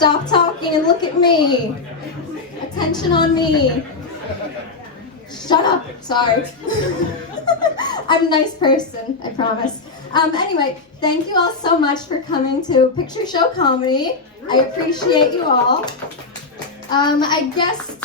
Stop talking and look at me. Attention on me. Shut up. Sorry. I'm a nice person, I promise. Anyway, thank you all so much for coming to Picture Show Comedy. I appreciate you all. I guess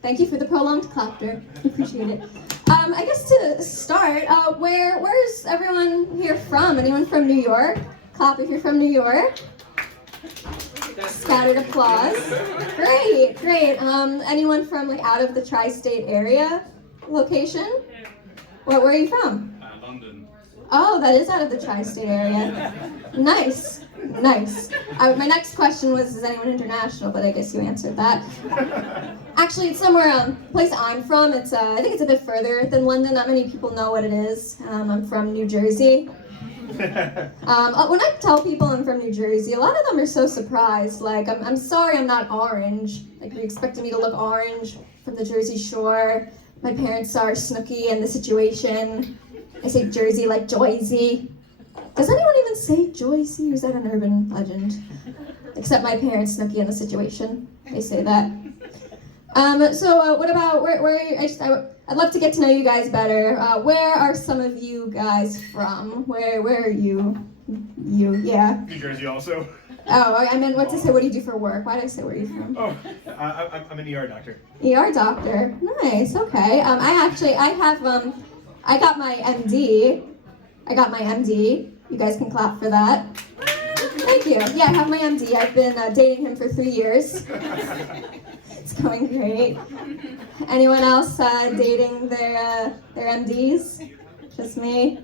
thank you for the prolonged clapper. Appreciate it. I guess to start, where's everyone here from? Anyone from New York? Clap if you're from New York. Scattered applause. Great. Anyone from like out of the tri-state area location? Where are you from? London. Oh, that is out of the tri-state area. Nice. My next question was, is anyone international? But I guess you answered that. Actually, it's somewhere, place I'm from. It's I think it's a bit further than London. Not many people know what it is. I'm from New Jersey. When I tell people I'm from New Jersey, a lot of them are so surprised. Like, I'm sorry I'm not orange. Like, you expected me to look orange from the Jersey Shore. My parents are Snooki and The Situation. I say Jersey like Joyzy. Does anyone even say Joyzy? Or is that an urban legend? Except my parents, Snooki and The Situation. They say that. What about, where are you? I'd love to get to know you guys better. Where are some of you guys from? Where are you? Yeah. New Jersey also. Oh, I meant what to say, what do you do for work? Why did I say where are you from? Oh, I'm an ER doctor. ER doctor. Nice, okay. I got my MD. You guys can clap for that. Thank you. Yeah, I have my MD. I've been dating him for 3 years. It's going great. Anyone else dating their MDs? Just me?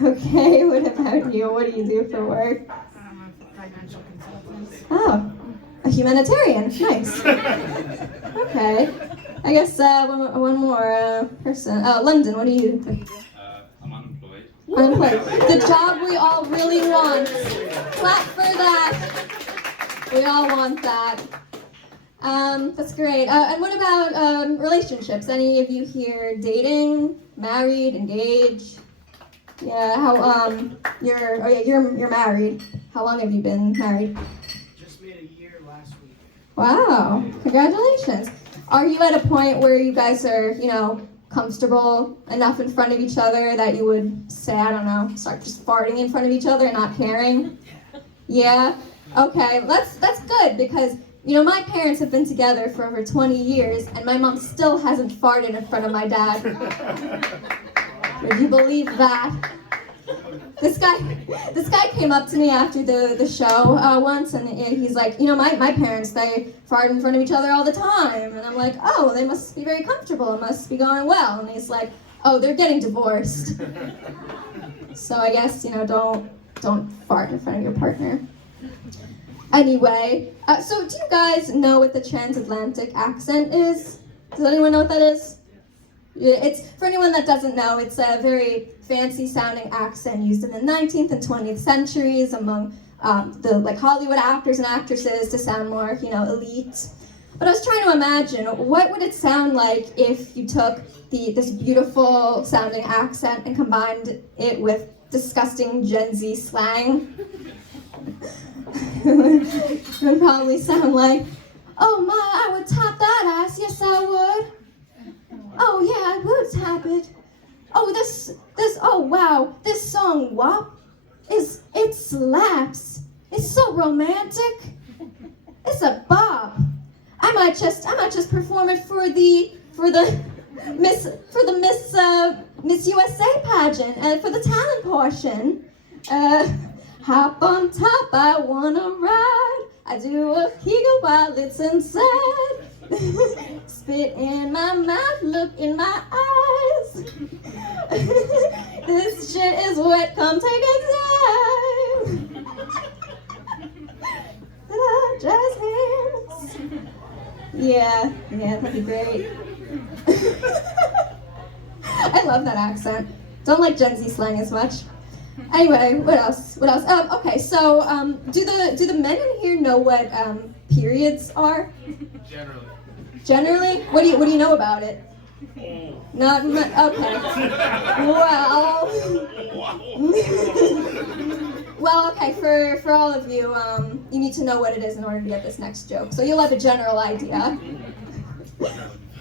Okay, what about you? What do you do for work? I'm a financial consultant. Oh, a humanitarian. Nice. Okay. I guess one more person. London, what do you do? I'm unemployed. Unemployed. The job we all really want. Clap for that. We all want that. That's great. And what about relationships? Any of you here dating, married, engaged? Yeah. How you're married. How long have you been married? Just made a year last week. Wow. Congratulations. Are you at a point where you guys are, comfortable enough in front of each other that you would say, I don't know, start just farting in front of each other and not caring? Yeah? Okay, that's good because, my parents have been together for over 20 years and my mom still hasn't farted in front of my dad. Would you believe that? This guy came up to me after the show once, and he's like, my parents, they fart in front of each other all the time. And I'm like, oh, they must be very comfortable. It must be going well. And he's like, oh, they're getting divorced. So I guess, don't fart in front of your partner. Anyway, so do you guys know what the transatlantic accent is? Does anyone know what that is? It's, for anyone that doesn't know, it's a very fancy sounding accent used in the 19th and 20th centuries among the Hollywood actors and actresses to sound more, elite. But I was trying to imagine, what would it sound like if you took this beautiful sounding accent and combined it with disgusting Gen Z slang? It would probably sound like, oh my, I would tap that ass, yes I would. Oh yeah, I would tap it. Oh oh wow, this song WAP it slaps. It's so romantic. It's a bop. I might just perform it for the Miss USA pageant and for the talent portion. Hop on top, I wanna ride. I do a kegel while it's inside. Spit in my mouth, look in my eyes. This shit is wet, come take a dive. Just hands. Yeah, that'd be great. I love that accent. Don't like Gen Z slang as much. Anyway, what else? Okay, so do the men in here know what periods are? Generally? What do you know about it? Not much. Okay. Well. Well, okay, for all of you, you need to know what it is in order to get this next joke. So you'll have a general idea.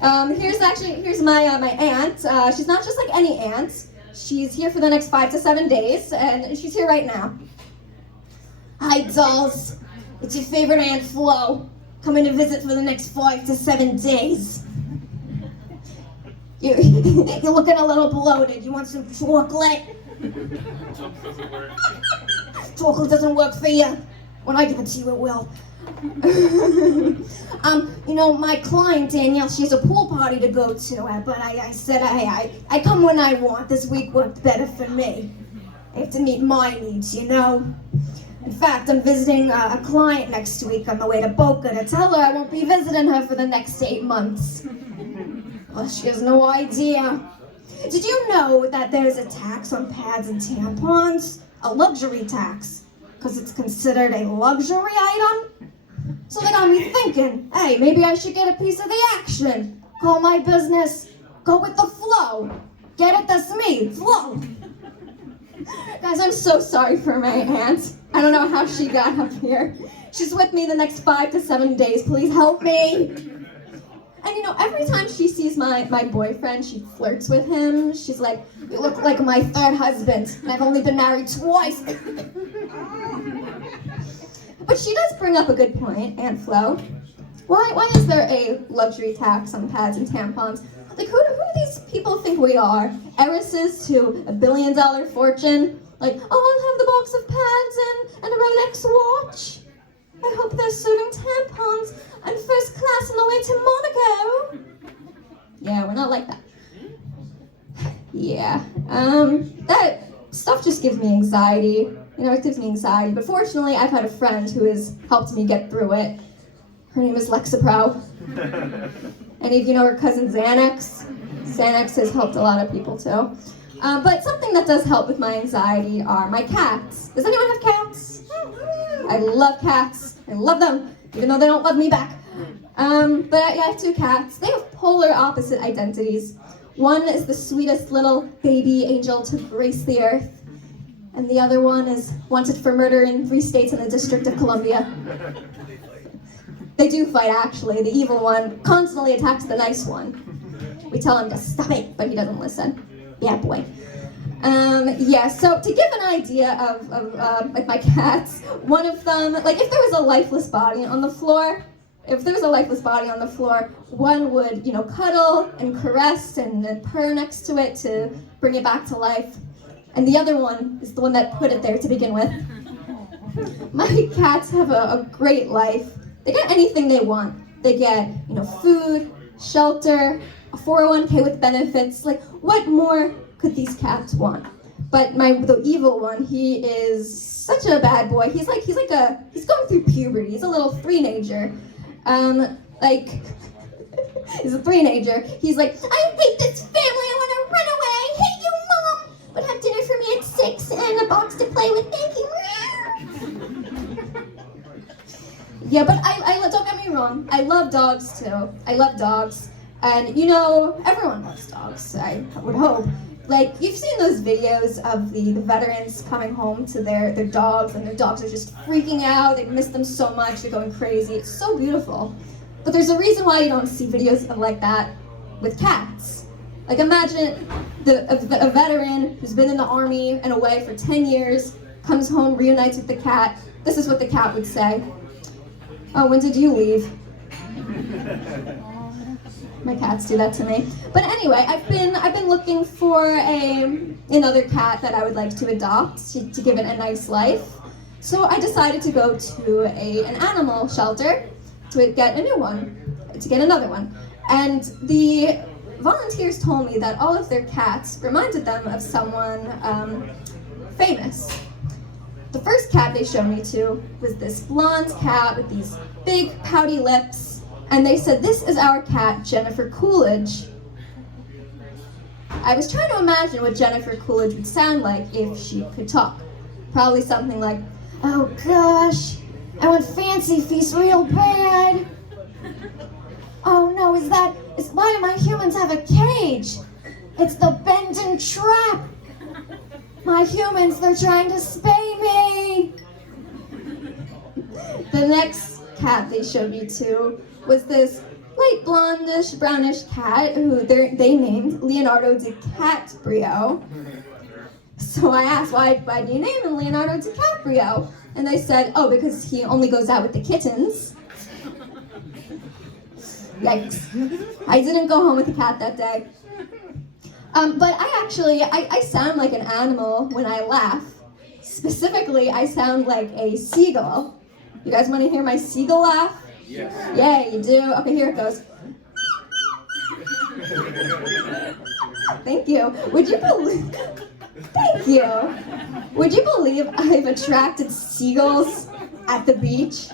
Here's my aunt. She's not just like any aunt. She's here for the next 5 to 7 days, and she's here right now. Hi, dolls. It's your favorite Aunt Flo, coming to visit for the next 5 to 7 days. You're looking a little bloated. You want some chocolate? Chocolate doesn't work for you. When I give it to you, it will. My client Danielle, she has a pool party to go to, but I said I come when I want. This week worked better for me. I have to meet my needs, you know. In fact, I'm visiting a client next week on the way to Boca to tell her I won't be visiting her for the next 8 months. Well, she has no idea. Did you know that there's a tax on pads and tampons? A luxury tax, because it's considered a luxury item? So they got me thinking, hey, maybe I should get a piece of the action. Call my business, go with the flow. Get it? That's me, flow. Guys, I'm so sorry for my aunt. I don't know how she got up here. She's with me the next 5 to 7 days. Please help me. And every time she sees my boyfriend, she flirts with him. She's like, you look like my third husband, and I've only been married twice. But she does bring up a good point, Aunt Flo. Why is there a luxury tax on pads and tampons? Like, who do these people think we are? Heiresses to $1 billion fortune? Like, I'll have the box of pads and a Rolex watch. I hope they're serving tampons and first class on the way to Monaco. Yeah, we're not like that. Yeah, that stuff just gives me anxiety. It gives me anxiety. But fortunately, I've had a friend who has helped me get through it. Her name is Lexapro. Any of you know her cousin Xanax? Xanax has helped a lot of people too. But something that does help with my anxiety are my cats. Does anyone have cats? I love cats. I love them, even though they don't love me back. But I have 2 cats. They have polar opposite identities. One is the sweetest little baby angel to grace the earth. And the other one is wanted for murder in 3 states in the District of Columbia. They do fight, actually. The evil one constantly attacks the nice one. We tell him to stop it, but he doesn't listen. Yeah, boy. So to give an idea of my cats, one of them, if there was a lifeless body on the floor, one would, cuddle and caress and purr next to it to bring it back to life. And the other one is the one that put it there to begin with. My cats have a great life. They get anything they want. They get, food, shelter, a 401k with benefits. What more could these cats want? But the evil one, he is such a bad boy. He's going through puberty. He's a little three-nager. He's a three-nager. He's like, I hate this family. I want to run away. I hate you, Mom. But have dinner for me at 6 and a box to play with. Thank you. Yeah, but I don't get me wrong. I love dogs too. I love dogs. And everyone loves dogs, I would hope. You've seen those videos of the veterans coming home to their dogs, and their dogs are just freaking out. They miss them so much. They're going crazy. It's so beautiful. But there's a reason why you don't see videos of that with cats. Imagine a veteran who's been in the army and away for 10 years, comes home, reunites with the cat. This is what the cat would say. Oh, when did you leave? My cats do that to me. But anyway, I've been looking for another cat that I would like to adopt to give it a nice life. So I decided to go to an animal shelter to get another one. And the volunteers told me that all of their cats reminded them of someone famous. The first cat they showed me to was this blonde cat with these big pouty lips, and they said, this is our cat, Jennifer Coolidge. I was trying to imagine what Jennifer Coolidge would sound like if she could talk. Probably something like, oh gosh, I want Fancy Feast real bad. Oh no, why do my humans have a cage? It's the Benton Trap. my humans, they're trying to spay me. The next cat they showed me to was this light blondish, brownish cat who they named Leonardo DiCaprio. So I asked, why do you name him Leonardo DiCaprio? And they said, oh, because he only goes out with the kittens. Yikes. I didn't go home with a cat that day. But I sound like an animal when I laugh. Specifically, I sound like a seagull. You guys want to hear my seagull laugh? Yes. Yeah, you do? Okay, here it goes. Thank you. Would you believe... Thank you. Would you believe I've attracted seagulls at the beach?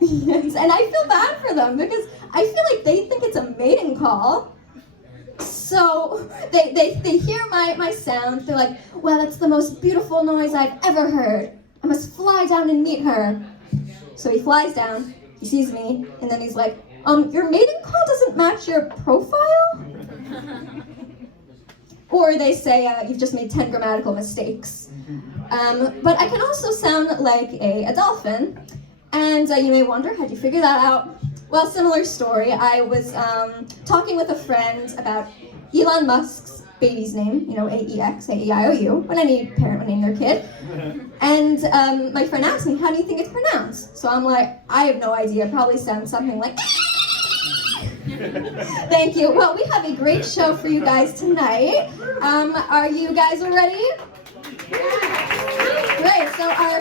Yes, and I feel bad for them because I feel like they think it's a mating call. So they hear my sound. They're like, well, it's the most beautiful noise I've ever heard. I must fly down and meet her. So he flies down, he sees me, and then he's like, your mating call doesn't match your profile? Or they say, you've just made 10 grammatical mistakes. But I can also sound like a dolphin. And you may wonder, how'd you figure that out? Well, similar story. I was talking with a friend about Elon Musk's baby's name, AEX, A-E-I-O-U, when any parent would name their kid. And my friend asked me, how do you think it's pronounced? So I'm like, I have no idea. It probably sounds something like... Thank you. Well, we have a great show for you guys tonight. Are you guys ready? Great. So our